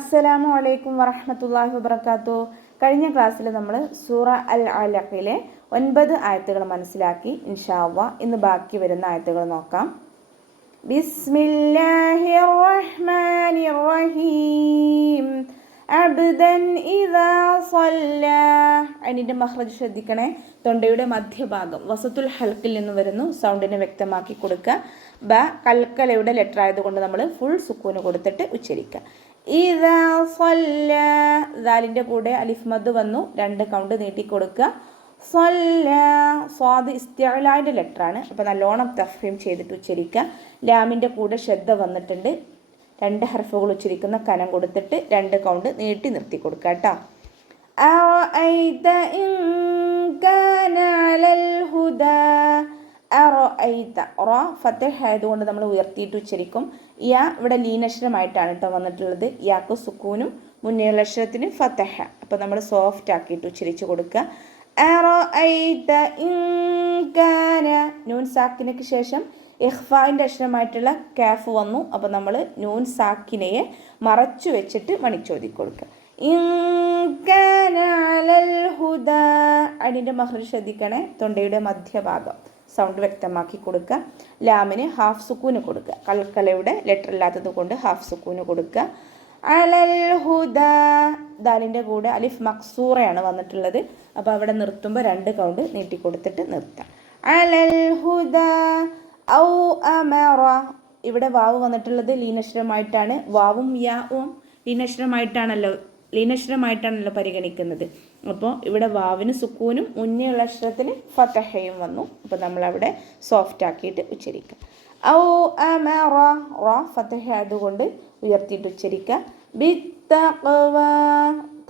അസ്സലാമു അലൈക്കും വറഹ്മത്തുള്ളാഹി വബറകാതുഹു. കഴിഞ്ഞ ക്ലാസ്സിൽ നമ്മൾ സൂറ അൽ അലഖിലെ 9 ആയത്തുകൾ മനസ്സിലാക്കി. ഇൻഷാ അല്ലാഹ് ഇന്ന് ബാക്കി വരുന്ന ആയത്തുകൾ നോക്കാം. ബിസ്മില്ലാഹിർ റഹ്മാനിർ റഹീം. അബ്ദൻ ഇദാ സല്ലാ. അതിൻ്റെ മഖ്റജ് ശ്രദ്ധിക്കണേ. തൊണ്ടയുടെ മധ്യഭാഗം വസത്തുൽ ഹൽക്കിൽ നിന്ന് വരുന്നു. സൗണ്ടിനെ വ്യക്തമാക്കി കൊടുക്കുക. ബ കൽക്കലയുടെ ലെറ്റർ ആയതുകൊണ്ട് നമ്മൾ ഫുൾ സുക്കൂന് കൊടുത്തിട്ട് ഉച്ചരിക്കുക. ഇദാ സല്ലാ. ദാലിൻ്റെ കൂടെ അലിഫ് മദ് വന്നു. 2 കൗണ്ട് നീട്ടി കൊടുക്കുക. സല്ലാ സ്വാദ് ഇസ്തിഅലാൻ്റെ ലെറ്ററാണ്. അപ്പോൾ നല്ലോണം തഫ്ഹീം ചെയ്തിട്ട് ഉച്ചരിക്കുക. ലാമിൻ്റെ കൂടെ ശ്രദ്ധ വന്നിട്ടുണ്ട്. 2 ഹർഫുകൾ ഉച്ചരിക്കുന്ന കനം കൊടുത്തിട്ട് 2 കൗണ്ട് നീട്ടി നിർത്തി കൊടുക്കുക കേട്ടോ. അറഅയ്ത ഇൻ കാന അലൽ ഹുദാ. അറഅയ്ത റ ഫതഹ് ആയതുകൊണ്ട് നമ്മൾ ഉയർത്തിയിട്ട് ഉച്ചരിക്കും. യാ ഇവിടെ ലീനക്ഷരമായിട്ടാണ് കേട്ടോ വന്നിട്ടുള്ളത്. യാക്ക് സുക്കൂനും മുന്നേയുള്ള അക്ഷരത്തിന് ഫതഹ. അപ്പോൾ നമ്മൾ സോഫ്റ്റ് ആക്കിയിട്ട് ഉച്ചരിച്ച് കൊടുക്കുക. അറഅയ്ത ഇൻ കാന. നൂൻ സാക്കിനയ്ക്ക് ശേഷം ഇഖ്ഫാൻ്റെ അക്ഷരമായിട്ടുള്ള കാഫ് വന്നു. അപ്പോൾ നമ്മൾ നൂൻ സാക്കിനയെ മറച്ചു വെച്ചിട്ട് മണിച്ചോതി കൊടുക്കുക. ഇൻ കാന അലൽ ഹുദാ. അതിൻ്റെ മഖ്റജ് ശ്രദ്ധിക്കണേ. തൊണ്ടയുടെ മധ്യഭാഗം സൗണ്ട് വ്യക്തമാക്കി കൊടുക്കുക. ലാമിന് ഹാഫ് സുക്കൂന് കൊടുക്കുക. കൽക്കലയുടെ ലെറ്റർ ഇല്ലാത്തത് കൊണ്ട് ഹാഫ് സുക്കൂന് കൊടുക്കുക. അലൽ ഹുദാ. ദാലിൻ്റെ കൂടെ അലിഫ് മക്സൂറയാണ് വന്നിട്ടുള്ളത്. അപ്പോൾ അവിടെ നിർത്തുമ്പോൾ 2 കൗണ്ട് നീട്ടി കൊടുത്തിട്ട് നിർത്താം. അലൽ ഹുദാ ഔ അമറ. ഇവിടെ വാവ് വന്നിട്ടുള്ളത് ലീനക്ഷരമായിട്ടാണ്. വാവും യാവും ലീനക്ഷരമായിട്ടാണല്ലോ പരിഗണിക്കുന്നത്. അപ്പോൾ ഇവിടെ വാവിന് സുക്കൂനും മുന്നേയുള്ള അക്ഷരത്തിന് ഫതഹയും വന്നു. അപ്പോൾ നമ്മളവിടെ സോഫ്റ്റ് ആക്കിയിട്ട് ഉച്ചരിക്കുക. ഔ അമറ. റ ഫതഹ ആയതുകൊണ്ട് ഉയർത്തിയിട്ട് ഉച്ചരിക്കുക. ബിത്തഖ്വ.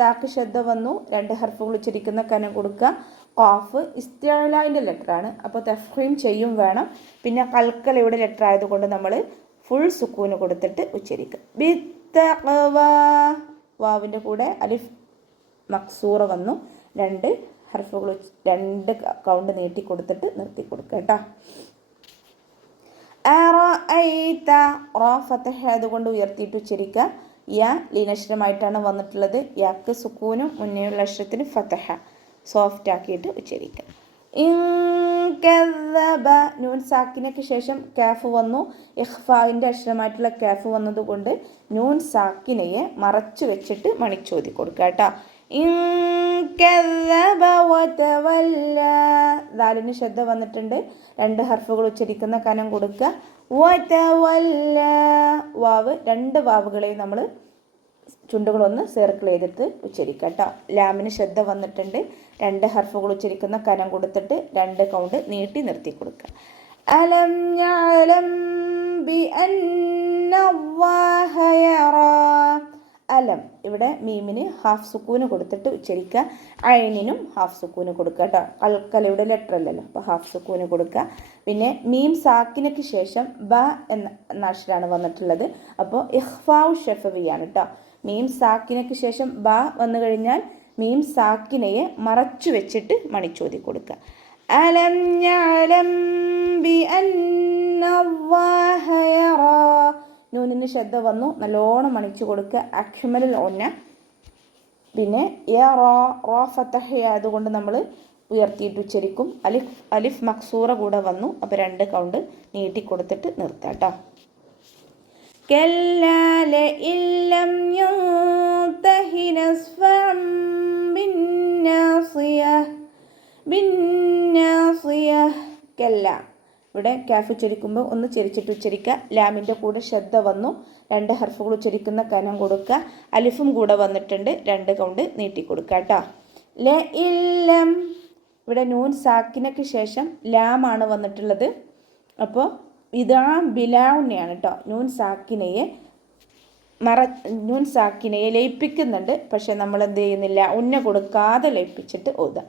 താക്ക് ശ്രദ്ധ വന്നു. 2 ഹർഫുകൾ ഉച്ചരിക്കുന്ന കനം കൊടുക്കുക. ഖാഫ് ഇസ്തിഅലാൻ്റെ ലെറ്ററാണ്. അപ്പോൾ തഫ്ഹീം ചെയ്യും വേണം. പിന്നെ കൽക്കലയുടെ ലെറ്റർ ആയതുകൊണ്ട് നമ്മൾ ഫുൾ സുക്കൂന് കൊടുത്തിട്ട് ഉച്ചരിക്കുക. ബിത്തഖ്വ. വാവിൻ്റെ കൂടെ അലിഫ് മക്സൂറ വന്നു. 2 ഹർഫുകൾ 2 കൗണ്ട് നീട്ടി കൊടുത്തിട്ട് നിർത്തി കൊടുക്കുക കേട്ടോ. അറഅയ്ത. റ ഫതഹ ആയതുകൊണ്ട് ഉയർത്തിയിട്ട് ഉച്ചരിക്കുക. യാ ലീനക്ഷരമായിട്ടാണ് വന്നിട്ടുള്ളത്. യാക്ക് സുക്കൂനും മുന്നേയുള്ള അക്ഷരത്തിന് ഫതഹ. സോഫ്റ്റ് ആക്കിയിട്ട് ഉച്ചരിക്കുക. ഇൻ കദ്ദബ. നൂൻ സാക്കിനയ്ക്ക് ശേഷം കാഫ് വന്നു. ഇഖ്ഫായിൻ്റെ അക്ഷരമായിട്ടുള്ള കാഫ് വന്നതുകൊണ്ട് നൂൻ സാക്കിനയെ മറച്ചു വെച്ചിട്ട് മണിച്ചോതി കൊടുക്കുക കേട്ടോ. ഇൻ കദ്ദബ വതവല്ല. ദാലിന് ശ്രദ്ധ വന്നിട്ടുണ്ട്. 2 ഹർഫുകൾ ഉച്ചരിക്കുന്ന കനം കൊടുക്കുക. വതവല്ല. വാവ് 2 വാവുകളെയും നമ്മൾ ചുണ്ടുകളൊന്ന് സർക്കിൾ ചെയ്തിട്ട് ഉച്ചരിക്കുക കേട്ടോ. ലാമിന് ശ്രദ്ധ വന്നിട്ടുണ്ട്. 2 ഹർഫുകൾ ഉച്ചരിക്കുന്ന കനം കൊടുത്തിട്ട് 2 കൗണ്ട് നീട്ടി നിർത്തി കൊടുക്കുക. അലം യഅലം ബിഅന്നല്ലാഹ യറാ. അലം ഇവിടെ മീമിന് ഹാഫ് സുക്കൂന് കൊടുത്തിട്ട് ഉച്ചരിക്കുക. ഐനിനും ഹാഫ് സുക്കൂന് കൊടുക്കുക കേട്ടോ. കൽക്കലയുടെ ലെറ്റർ അല്ലല്ലോ, അപ്പോൾ ഹാഫ് സുക്കൂന് കൊടുക്കുക. പിന്നെ മീം സാക്കിനയ്ക്ക് ശേഷം ബ എന്ന അക്ഷരമാണ് വന്നിട്ടുള്ളത്. അപ്പോൾ ഇഖ്ഫാഉ ഷഫവിയാണ് കേട്ടോ. മീം സാക്കിനയ്ക്ക് ശേഷം ബ വന്നു കഴിഞ്ഞാൽ മീം സാക്കിനയെ മറച്ചു വെച്ചിട്ട് മണിച്ചോതി കൊടുക്കുക. അലം യഅലം ബിഅന്നല്ലാഹ യറാ. നൂനിന് ശ്രദ്ധ വന്നു. നല്ലോണം മണിച്ചു കൊടുക്കുക. അഖ്മലുൽ ഉന്ന. പിന്നെ റ ഫതഹ ആയതുകൊണ്ട് നമ്മൾ ഉയർത്തിയിട്ട് ഉച്ചരിക്കും. അലിഫ് മക്സൂറ കൂടെ വന്നു. അപ്പോൾ 2 കൗണ്ട് നീട്ടി കൊടുത്തിട്ട് നിർത്താം കേട്ടോ. കല്ലാ ലഇൻ ലം യൻതഹി നസ്ഫഅൻ ബിന്നാസിയ. കല്ലാ. ഇവിടെ കാഫ് ഉച്ചരിക്കുമ്പോൾ ഒന്ന് ചെരിച്ചിട്ട് ഉച്ചരിക്കുക. ലാമിൻ്റെ കൂടെ ശ്രദ്ധ വന്നു. 2 ഹർഫുകൾ ഉച്ചരിക്കുന്ന കനം കൊടുക്കുക. അലിഫും കൂടെ വന്നിട്ടുണ്ട്. 2 കൗണ്ട് നീട്ടി കൊടുക്കുക കേട്ടോ. ലഇൻ ലം. ഇവിടെ നൂൻ സാക്കിനയ്ക്ക് ശേഷം ലാമാണ് വന്നിട്ടുള്ളത്. അപ്പോൾ ഇതാ ബിലാഉന്നെയാണ് കേട്ടോ. നൂൻ സാക്കിനയെ ലയിപ്പിക്കുന്നുണ്ട്. പക്ഷെ നമ്മൾ എന്ത് ചെയ്യുന്നില്ല, ഉന്ന കൊടുക്കാതെ ലയിപ്പിച്ചിട്ട് ഓതുക.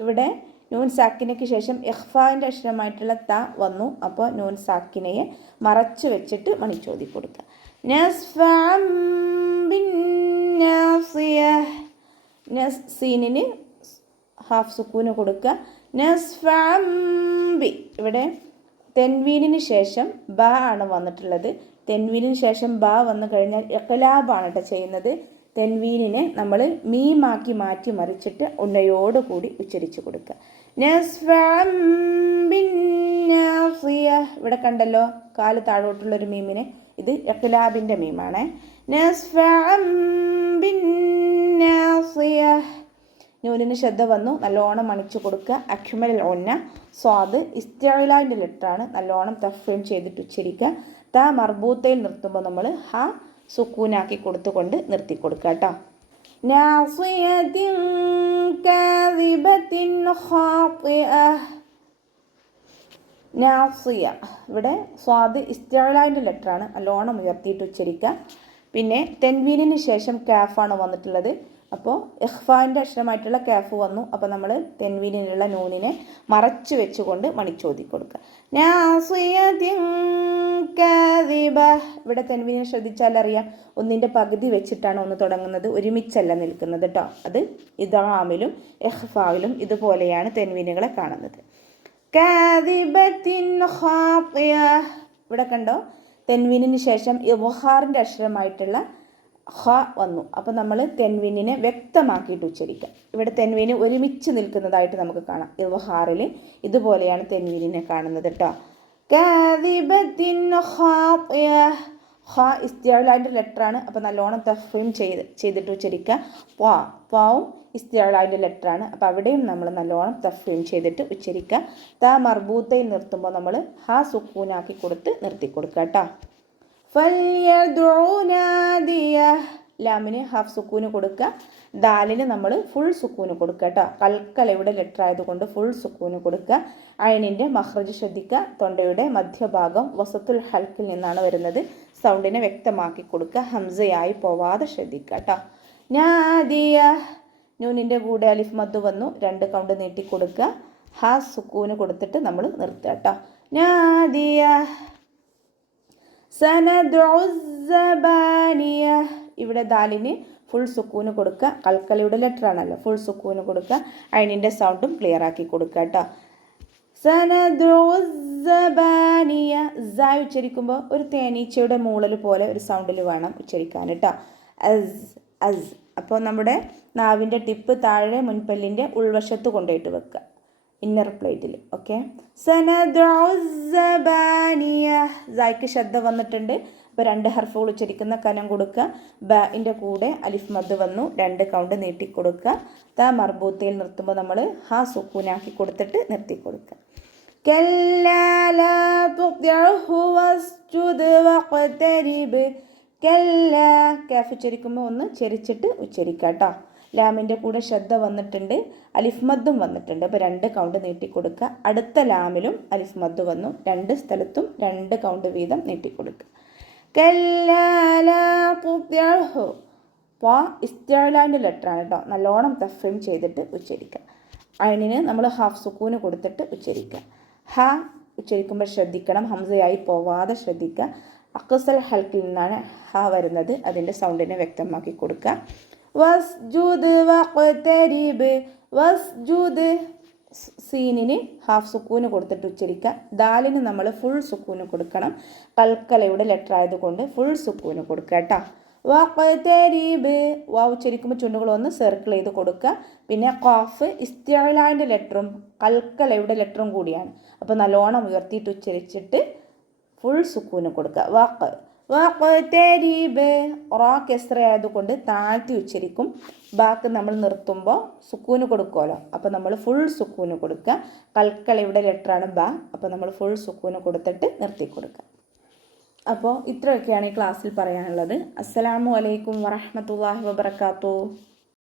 ഇവിടെ നൂൻ സാക്കിനയ്ക്ക് ശേഷം ഇഖ്ഫാൻ്റെ അക്ഷരമായിട്ടുള്ള ത വന്നു. അപ്പോൾ നൂൻ സാക്കിനയെ മറച്ചു വെച്ചിട്ട് മണിച്ചോതി കൊടുക്കുക. നസ്ഫഅൻ ബിന്നാസിയ. സീനിന് ഹാഫ് സുക്കൂന് കൊടുക്കുക. നസ്ഫഅൻ ബി. ഇവിടെ തെൻവീനിന് ശേഷം ബ ആണ് വന്നിട്ടുള്ളത്. തെൻവീനിന് ശേഷം ബ വന്നു കഴിഞ്ഞാൽ ഇഖ്ലാബാണ് കേട്ടോ ചെയ്യുന്നത്. തെൻവീനിനെ നമ്മൾ മീമാക്കി മാറ്റി മറിച്ചിട്ട് ഉന്നയോടുകൂടി ഉച്ചരിച്ചു കൊടുക്കുക. നസ്ഫഅൻ ബിന്നാസിയ, ഇവിടെ കണ്ടല്ലോ കാല് താഴോട്ടുള്ളൊരു മീമിനെ, ഇത് ഇഖ്ലാബിൻ്റെ മീമാണ്. നസ്ഫഅൻ ബിന്നാസിയ, നൂനിന് ശ്രദ്ധ വന്നു, നല്ലോണം മണിച്ചു കൊടുക്കുക. അക്മൽ ഒന്ന സ്വാദ് ഇസ്തിഅലാൻ്റെ ലെറ്ററാണ്, നല്ലോണം തഫ്വീം ചെയ്തിട്ട് ഉച്ചരിക്കുക. ത മർബൂത്തയിൽ നിർത്തുമ്പോൾ നമ്മൾ ഹ സുക്കൂനാക്കി കൊടുത്തുകൊണ്ട് നിർത്തി കൊടുക്കുക കേട്ടോ. നാസിയത്തിൻ കാദിബത്തിൻ ഖാതിഅ, നാസിയ, ഇവിടെ സ്വാദ് ഇസ്തിഅലാൻ്റെ ലെറ്ററാണ്, നല്ലോണം ഉയർത്തിയിട്ട് ഉച്ചരിക്കുക. പിന്നെ തെൻവീനിന് ശേഷം കാഫാണ് വന്നിട്ടുള്ളത്. അപ്പോൾ ഇഖ്ഫാൻ്റെ അക്ഷരമായിട്ടുള്ള കാഫ് വന്നു. അപ്പോൾ നമ്മൾ തെൻവീനിലുള്ള നൂനിനെ മറച്ചു വെച്ചുകൊണ്ട് മണിച്ചോതി കൊടുക്കുക. നാസിയത്തിൻ കാദിബ, ഇവിടെ തെൻവീനെ ശ്രദ്ധിച്ചാൽ അറിയാം, ഒന്നിൻ്റെ പകുതി വെച്ചിട്ടാണ് ഒന്ന് തുടങ്ങുന്നത്, ഒരുമിച്ചല്ല നിൽക്കുന്നത് കേട്ടോ. അത് ഇദ്ഗാമിലും ഇഖ്ഫായിലും ഇതുപോലെയാണ് തെൻവീനുകളെ കാണുന്നത്. കാദിബത്തിൻ ഖാതിഅ, ഇവിടെ കണ്ടോ തെൻവീനിന് ശേഷം ഇദ്ഹാറിൻ്റെ അക്ഷരമായിട്ടുള്ള ഹ വന്നു. അപ്പോൾ നമ്മൾ തെൻവീനിനെ വ്യക്തമാക്കിയിട്ട് ഉച്ചരിക്കുക. ഇവിടെ തെൻവീന് ഒരുമിച്ച് നിൽക്കുന്നതായിട്ട് നമുക്ക് കാണാം. ഇദ്ഹാറിൽ ഇതുപോലെയാണ് തെൻവീനിനെ കാണുന്നത് കേട്ടോ. കാദിബത്തിൻ ഖാതിഅ, ഹ ഇസ്തിഅലാൻ്റെ ലെറ്ററാണ്. അപ്പോൾ നല്ലോണം തഫ്വീം ചെയ്തിട്ട് ഉച്ചരിക്കുക. പാവും ഇസ്തിഅലാൻ്റെ ലെറ്ററാണ്. അപ്പോൾ അവിടെയും നമ്മൾ നല്ലോണം തഫ്വീം ചെയ്തിട്ട് ഉച്ചരിക്കുക. ത മർബൂത്തയിൽ നിർത്തുമ്പോൾ നമ്മൾ ഹ സുക്കൂനാക്കി കൊടുത്ത് നിർത്തി കൊടുക്കുക കേട്ടോ. ഫൽയദ്ഉ നാദിയ, ലാമിന് ഹാഫ് സുക്കൂന് കൊടുക്കുക. ദാലിന് നമ്മൾ ഫുൾ സുക്കൂന് കൊടുക്കുക കേട്ടോ. കൽക്കലയുടെ ലെറ്റർ ആയതുകൊണ്ട് ഫുൾ സുക്കൂന് കൊടുക്കുക. അയിനിൻ്റെ മഖ്റജ് ശ്രദ്ധിക്കുക. തൊണ്ടയുടെ മധ്യഭാഗം വസത്തുൽ ഹൽക്കിൽ നിന്നാണ് വരുന്നത്. സൗണ്ടിനെ വ്യക്തമാക്കി കൊടുക്കുക. ഹംസയായി പോവാതെ ശ്രദ്ധിക്കുക കേട്ടോ. നാദിയ, നൂനിൻ്റെ കൂടെ അലിഫ് മദ് വന്നു, 2 കൗണ്ട് നീട്ടി കൊടുക്കുക. ഹാ സുക്കൂന് കൊടുത്തിട്ട് നമ്മൾ നിർത്തുക കേട്ടോ. നാദിയ. സനദ്ഉ സബാനിയ, ഇവിടെ ദാലിന് ഫുൾ സുക്കൂന് കൊടുക്കുക. കൽക്കലയുടെ ലെറ്റർ ആണല്ലോ, ഫുൾ സുക്കൂന് കൊടുക്കുക. അയിനിൻ്റെ സൗണ്ടും ക്ലിയർ ആക്കി കൊടുക്കുക കേട്ടോ. സനദ്ഉ സബാനിയ, സ ഉച്ചരിക്കുമ്പോൾ ഒരു തേനീച്ചയുടെ മൂളൽ പോലെ ഒരു സൗണ്ടിൽ വേണം ഉച്ചരിക്കാൻ കേട്ടോ. As as. അപ്പോൾ നമ്മുടെ നാവിൻ്റെ ടിപ്പ് താഴെ മുൻപല്ലിൻ്റെ ഉൾവശത്ത് കൊണ്ടുപോയിട്ട് വെക്കുക, ഇന്നർ പ്ലേറ്റിൽ. ഓക്കെ. സനദ്ഉ സബാനിയ, സയ്ക്ക് ശബ്ദ വന്നിട്ടുണ്ട്. അപ്പോൾ 2 ഹർഫുകൾ ഉച്ചരിക്കുന്ന കനം കൊടുക്കുക. ബിൻ്റെ കൂടെ അലിഫ് മദ് വന്നു, 2 കൗണ്ട് നീട്ടി കൊടുക്കുക. ത മർബൂത്തയിൽ നിർത്തുമ്പോൾ നമ്മൾ ഹ സുക്കൂനാക്കി കൊടുത്തിട്ട് നിർത്തി കൊടുക്കുക. കല്ലാ ലാ തുതിഉഹു വസ്ജുദ് വഖ്തരിബ്, കല്ലാ, കാഫ് ഉച്ചരിക്കുമ്പോൾ ഒന്ന് ചെരിച്ചിട്ട് ഉച്ചരിക്കുക കേട്ടോ. ലാമിൻ്റെ കൂടെ ശ്രദ്ധ വന്നിട്ടുണ്ട്, അലിഫ് മദ്ദും വന്നിട്ടുണ്ട്. അപ്പോൾ 2 കൗണ്ട് നീട്ടിക്കൊടുക്കുക. അടുത്ത ലാമിലും അലിഫ് മദ് വന്നു, 2 സ്ഥലത്തും 2 കൗണ്ട് വീതം നീട്ടിക്കൊടുക്കുക. കല്ലാ ലാ തുതിഉഹു, പാ ഇസ്തിഅലാൻ്റെ ലെറ്ററാണ് കേട്ടോ. നല്ലോണം തഫ്വീം ചെയ്തിട്ട് ഉച്ചരിക്കുക. അയിനിന് നമ്മൾ ഹാഫ് സുക്കൂന് കൊടുത്തിട്ട് ഉച്ചരിക്കുക. ഹ ഉച്ചരിക്കുമ്പോൾ ശ്രദ്ധിക്കണം, ഹംസയായി പോവാതെ ശ്രദ്ധിക്കുക. അഖ്സൽ ഹൽക്കിൽ നിന്നാണ് ഹ വരുന്നത്, അതിൻ്റെ സൗണ്ടിനെ വ്യക്തമാക്കി കൊടുക്കുക. വസ്ജുദ് വഖ്തരിബ്, വസ്ജുദ്, സീനിന് ഹാഫ് സുക്കൂന് കൊടുത്തിട്ട് ഉച്ചരിക്കുക. ദാലിന് നമ്മൾ ഫുൾ സുക്കൂന് കൊടുക്കണം. കൽക്കലയുടെ ലെറ്റർ ആയതുകൊണ്ട് ഫുൾ സുക്കൂന് കൊടുക്കുക കേട്ടോ. വഖ്തരിബ്, വാ ഉച്ചരിക്കുമ്പോൾ ചുണ്ടുകളൊന്ന് സർക്കിൾ ചെയ്ത് കൊടുക്കുക. പിന്നെ ഖാഫ് ഇസ്തിഅലാൻ്റെ ലെറ്ററും കൽക്കലയുടെ ലെറ്ററും കൂടിയാണ്. അപ്പോൾ നല്ലോണം ഉയർത്തിയിട്ട് ഉച്ചരിച്ചിട്ട് ഫുൾ സുക്കൂന് കൊടുക്കുക. വഖ്തരിബ്, റാ കെസ്റ ആയതുകൊണ്ട് താഴ്ത്തി ഉച്ചരിക്കും. ബാക്ക് നമ്മൾ നിർത്തുമ്പോൾ സുക്കൂന് കൊടുക്കുമല്ലോ, അപ്പോൾ നമ്മൾ ഫുൾ സുക്കൂന് കൊടുക്കുക. കൽക്കലയുടെ ലെറ്ററാണ് ബ, അപ്പോൾ നമ്മൾ ഫുൾ സുക്കൂന് കൊടുത്തിട്ട് നിർത്തി കൊടുക്കുക. അപ്പോൾ ഇത്രയൊക്കെയാണ് ഈ ക്ലാസ്സിൽ പറയാനുള്ളത്. അസ്സലാമു അലൈക്കും വറഹ്മത്തുള്ളാഹി വബറകാതുഹു.